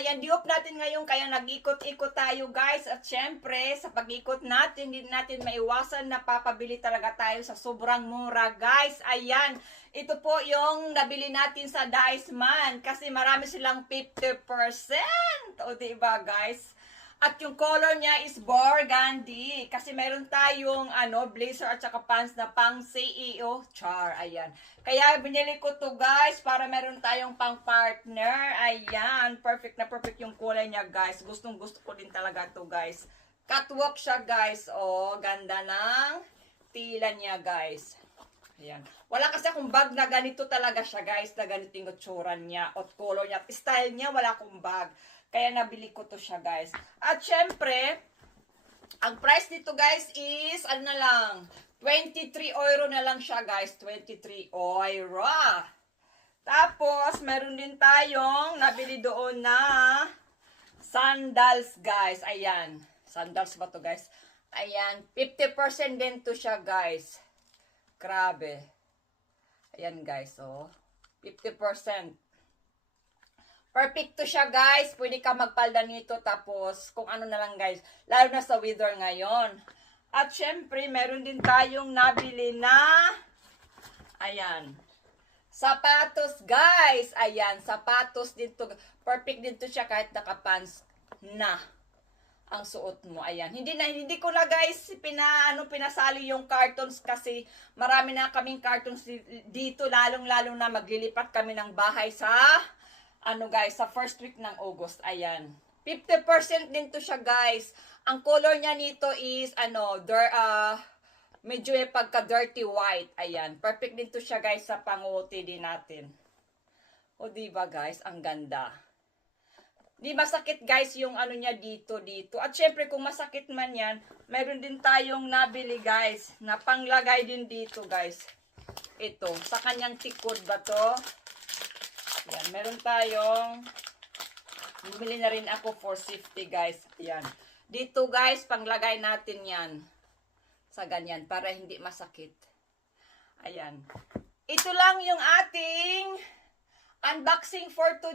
Ayan, diop natin ngayon kaya nag-ikot-ikot tayo guys. At syempre, sa pag-ikot natin, hindi natin maiwasan na papabili talaga tayo sa sobrang mura guys. Ayan, ito po yung nabili natin sa Diceman kasi marami silang 50%. O diba guys? At yung color niya is burgundy. Kasi meron tayong blazer at saka pants na pang CEO. Char, ayan. Kaya binili ko to guys para meron tayong pang partner. Ayan, perfect na perfect yung kulay niya guys. Gustong gusto ko din talaga to guys. Catwalk siya guys. Oh, ganda ng tila niya guys. Ayan. Wala kasi akong bag na ganito talaga siya guys. Na ganito yung itsura niya. At color niya. Style niya wala akong bag. Kaya nabili ko to siya guys. At syempre, ang price dito guys is, ano na lang, 23 euro na lang siya guys. 23 euro. Tapos, meron din tayong nabili doon na sandals guys. Ayan. Sandals ba to guys? Ayan. 50% din to siya guys. Grabe. Ayan guys. Oh. 50%. Perfect to siya guys. Pwede ka magpalda nito tapos kung ano na lang guys. Lalo na sa weather ngayon. At syempre meron din tayong nabili na ayan. Sapatos guys. Ayan. Sapatos dito. Perfect dito siya kahit nakapants na ang suot mo. Ayan. Hindi ko na guys pinasali yung cartons kasi marami na kaming cartons dito. Lalong-lalo na maglilipat kami ng bahay sa guys, sa first week ng August, ayan. 50% din to siya, guys. Ang color niya nito is, medyo pagka-dirty white. Ayan. Perfect din to siya, guys, sa pang-OOTD natin. O, diba, guys? Ang ganda. Di masakit, guys, yung niya dito. At syempre, kung masakit man yan, meron din tayong nabili, guys, na panglagay din dito, guys. Ito. Sa kanyang tikod ba to? Yan, meron tayong bumili na rin ako for safety guys. Yan. Dito guys, panglagay natin yan sa ganyan para hindi masakit. Ayan. Ito lang yung ating unboxing for today.